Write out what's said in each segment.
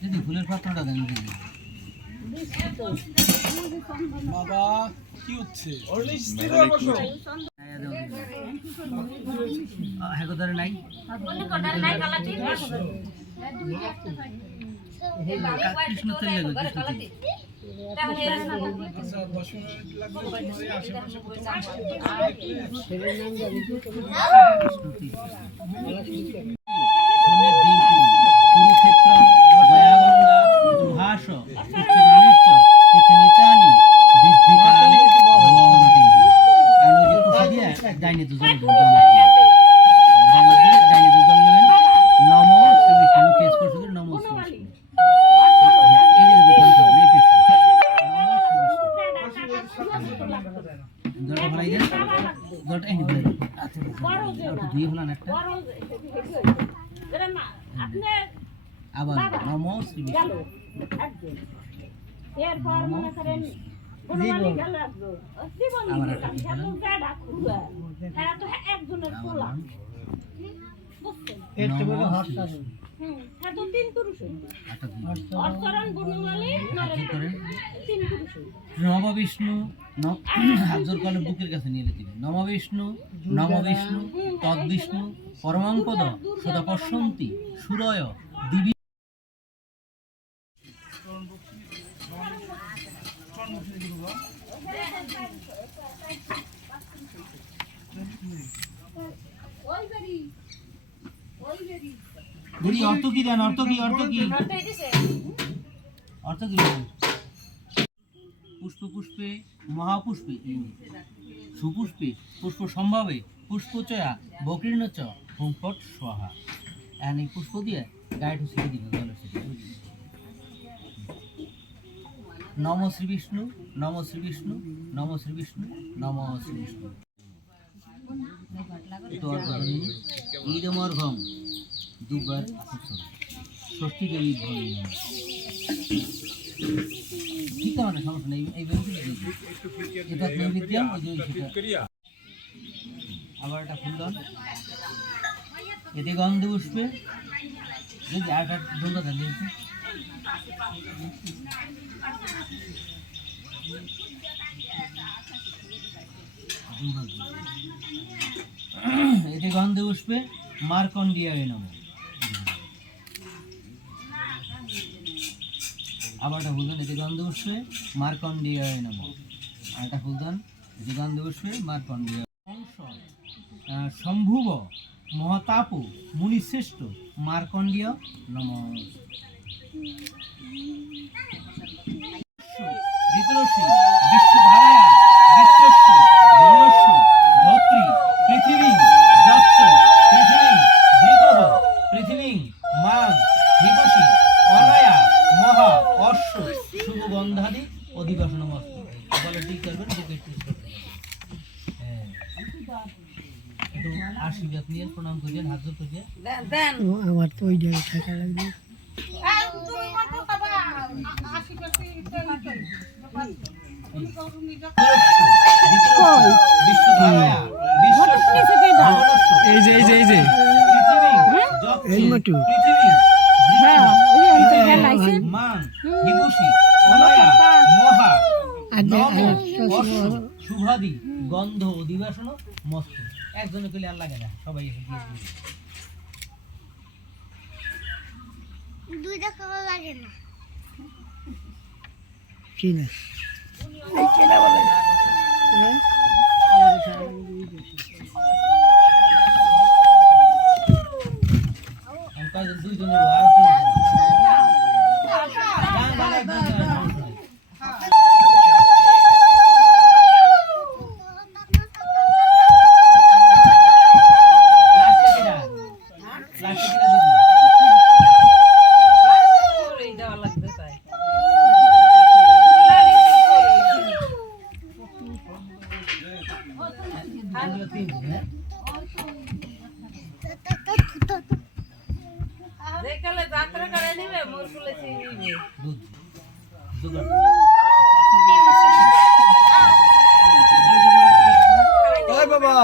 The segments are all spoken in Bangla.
দিদি ফুলের পাত্রটা দেন বাবা কি হচ্ছে হেগোদারে নাই কৃষ্ণ তেল লাগবে কুরুক্ষেত্র দয়াগঙ্গা দুহাস উচ্চরাণীশ্চ তীর্থনিচানি বৃদ্ধিকালে ভবন্তি দিয়ে ডাইনি দুজন ডাইনি দুজন নেবেন নম শ্রী বিষ্ণু মুখে স্পর্শ করে নম শ্রী জলটা ফলাই দেন জলটা এই ধরে দুই হলান একটা আবার নম শ্রী বিষ্ণু আবার নম বিষ্ণু হাজর কলে বুকের কাছে নিয়ে দিলেন নম বিষ্ণু তদ বিষ্ণু পরমাঙ্পদ সদা পশ্যন্তি সুরয় দিবি দিদি অর্থ কি দেন অর্থ কি পুষ্প পুষ্পে মহাপুষ্পে সুপুষ্পে পুষ্প সম্ভাবে পুষ্পচয়া বকীর্ণ চ হুংপট স্বাহা এই পুষ্প দিয়ে গায়ে ঢুকিয়ে দিবেন জলের সাথে নম শ্রী বিষ্ণু নম শ্রী বিষ্ণু নম শ্রী বিষ্ণু নম শ্রী বিষ্ণু ঈদমর্ঘম দুবার ষষ্ঠী দেবী ঠিক মানে সমস্যা নেই এই এটা নৈবেদ্যম আবার একটা ফুলদান এতে গন্ধ পুষ্পে যদি আর একটা ঢোকা দেন এতে গন্ধ পুষ্পে মার্কন্ডিয়ায় নম আবার একটা ফুলদান এতে গন্ধ পুষ্পে মার্কন্ডিয়ায় নম আর একটা ফুলদান এতে গন্ধ পুষ্পে মার্কন্ডিয়া শম্ভুব মহাতাপ মুনিশ্রেষ্ঠ মার্কন্ডীয় নম ঋতুরশ্রী বিশ্বধারায়া বিশ্বস্য ধনুষ্য ধত্রী পৃথিবী যচ্চ পৃথিবী দ্বিগহ পৃথিবী মা হিবসী অনয়া মহা অশ্ব শুভ গন্ধাদি অধিবাসন মস্ত বলে ঠিক করবেন বুকে একটু আশীর্বাদ নিয়ে প্রণাম করিয়েন হাত জোর করিয়ে আমার তো ওই জায়গায় থাকা লাগবে শুভাদি গন্ধ অধিবাসন মস্ত একজনে পেলে আর লাগে না সবাই দুইটা খাওয়া লাগে না কি না দুইজনের বিকালে যাত্রা করে নিবে মোর ফুলে নিবে দুধ জোগাড় এই বাবা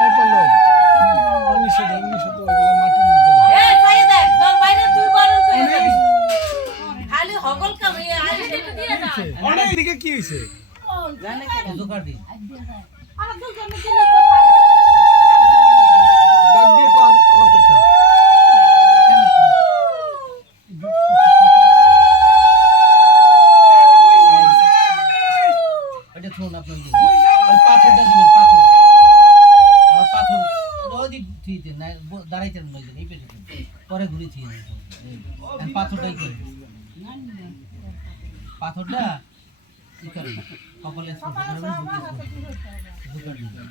এই বললো নিষেধ তো ওইগুলা মাটির মধ্যে দাও। এ সাই দেখ তোর বাইরে তুই বারণ করে দিবি খালি হগল কামে আই সেটা দিয়ে না অনেক দিকে কি হয়েছে জানে জোগাড় দিন আর দুজন দিলে তো ডাক দিয়ে কোন আমার কাছে এটা শুনুন আপনার পাথরটা দিবেন পাথর আবার পাথর ওদিক থুইতে না দাঁড়াইতে নয় এই পেটে পরে ঘুরে থুই পাথরটাই করে পাথরটা কি করে কপালে স্পর্শ করবেন জোগাড় দিবেন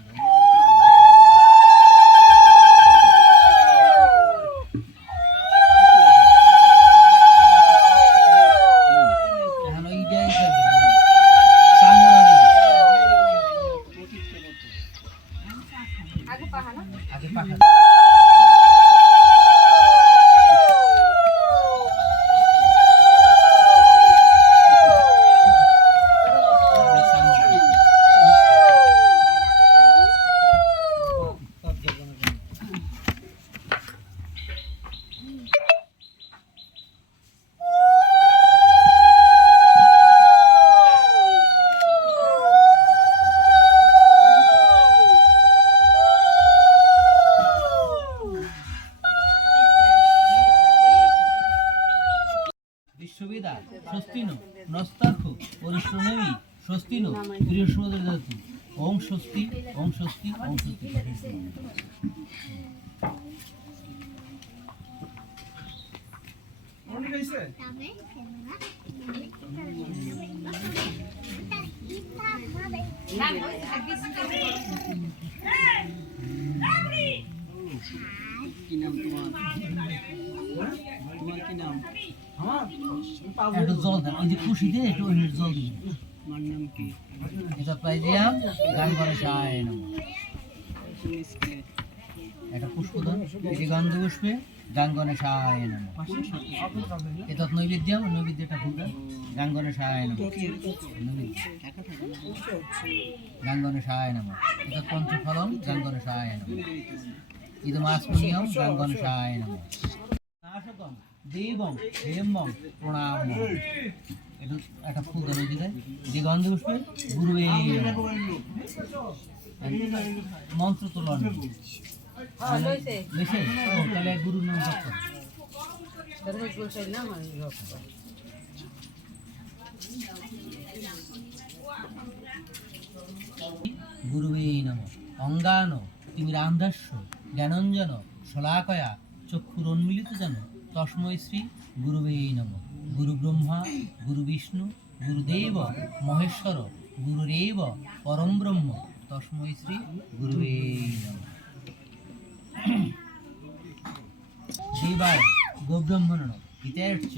এখন ওইটাই করবেন সামুরাই আগে পাঠা বিশ্ববিদা স্বস্তিনো নস্তার্থ পরিশ্রমেবি স্বস্তিনো বৃহস্পতির ধাতু ওং স্বস্তি ওং স্বস্তি ওং স্বস্তি অনেক হয়েছে একটু জল দেন ওই যে খুশি দিয়ে একটু ওই জল দিবেন এটা পাই দিলাম গান করে চায় না এটা পুষ্প দেন এটি গন্ধ পুষ্পে গান গনে সায় না এটা নৈবেদ্যম নৈবেদ্যটা ফুটা গান গনে সায় না গান গনে সায় না এটা পঞ্চফলম গান গনে সায় না ಇದು ಮಾಸ್ಪುಣ್ಯಂ ಗಂಗನ ಶಾಯನಂ নাশকম দেবম হেমম প্রণাম এটা একটা ফুল ধরে দিলে দিগন্ধ পুষ্পে গুরুবে মন্ত্র তোলন লইছে লিখে তাহলে গুরুর নাম জপ করো ধরে গোসাই না মানে রক্ত গুরুবে নম অঙ্গান তিমিরান্ধাস্য জ্ঞানঞ্জন শলাকয়া চক্ষুরন্মিলিত যেন তস্মৈ শ্রী গুরুবে নম গুরু ব্রহ্মা গুরু বিষ্ণু গুরুদেব মহেশ্বর গুরুরেব পরম ব্রহ্ম তস্মৈ শ্রী গুরুবে নম দেবায় গোব্রহ্মণ হিতায়র্চ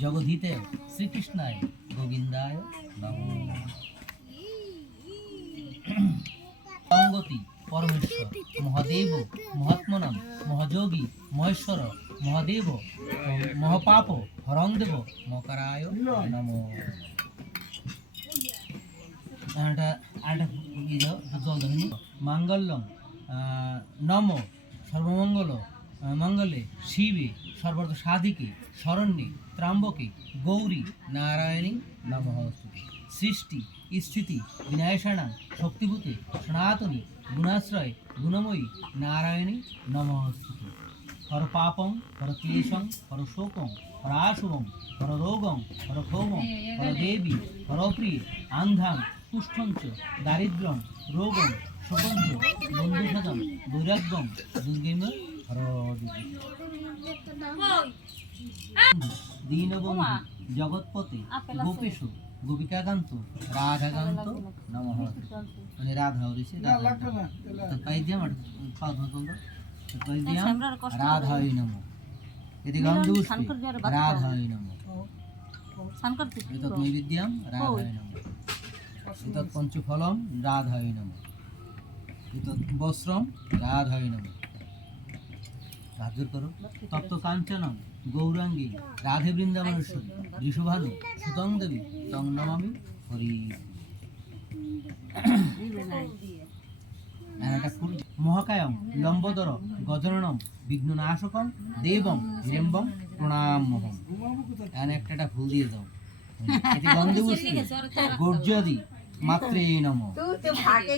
জগদ্ধিতে শ্রীকৃষ্ণায় গোবিন্দায় নমঃ সঙ্গতি পরমেশ্বর মহাদেব মহাত্মনম মহাযোগী মহেশ্বর মহাদেব মহাপাপ হরং দেব মকরায় নম জল দেবেন মাঙ্গল্যম নম সর্বমঙ্গল মঙ্গলে শিবে সর্বত সাধিকে শরণ্যে ত্রাম্বকে গৌরী নারায়ণী নমঃস্তুতে সৃষ্টি স্থিতি বিনাশানাং শক্তিভূতে সনাতনী গুণাশ্রয় গুণময়ী নারায়ণী নমঃস্তুতে হর পাপং হর ক্লেশং হর শোকং হর আশুভং হর রোগং হর ক্ষোমং হর দেবী হর প্রিয় আন্ধাং কুষ্ঠঞ্চ দারিদ্র্যং রোগং শোকঞ্চ বন্ধুসদম বৈরাগ্যং দুর্গেম হর দীনবন্ধু জগৎপতি গোপেশু গোপিকাকান্ত রাধাকান্ত নমঃ মানে রাধা হরিছে পাই দিয়ে আমার পাই দিয়াম রাধাই নমঃ এদি গন্ধ রাধাই নমঃ এতৎ নৈবেদ্যম রাধাই নমঃ এতৎ পঞ্চফলম রাধাই নমঃ এতৎ বস্ত্রম রাধাই নমঃ হাত জোর করো। তপ্ত কাঞ্চনম গৌরাঙ্গী রাধে বৃন্দাবনেশ্বরী ঋষভানু সুতং দেবী তং নমামি হরি। একটা ফুল মহাকায়ম লম্বোদর গজননম বিঘ্ননাশকম দেবম হিরম্বম প্রণামহম। এখানে একটা ফুল দিয়ে দাও। এটি গন্ধে পুষ্পে গর্জাদি মাত্রে নমঃ। তুই তো ভাগে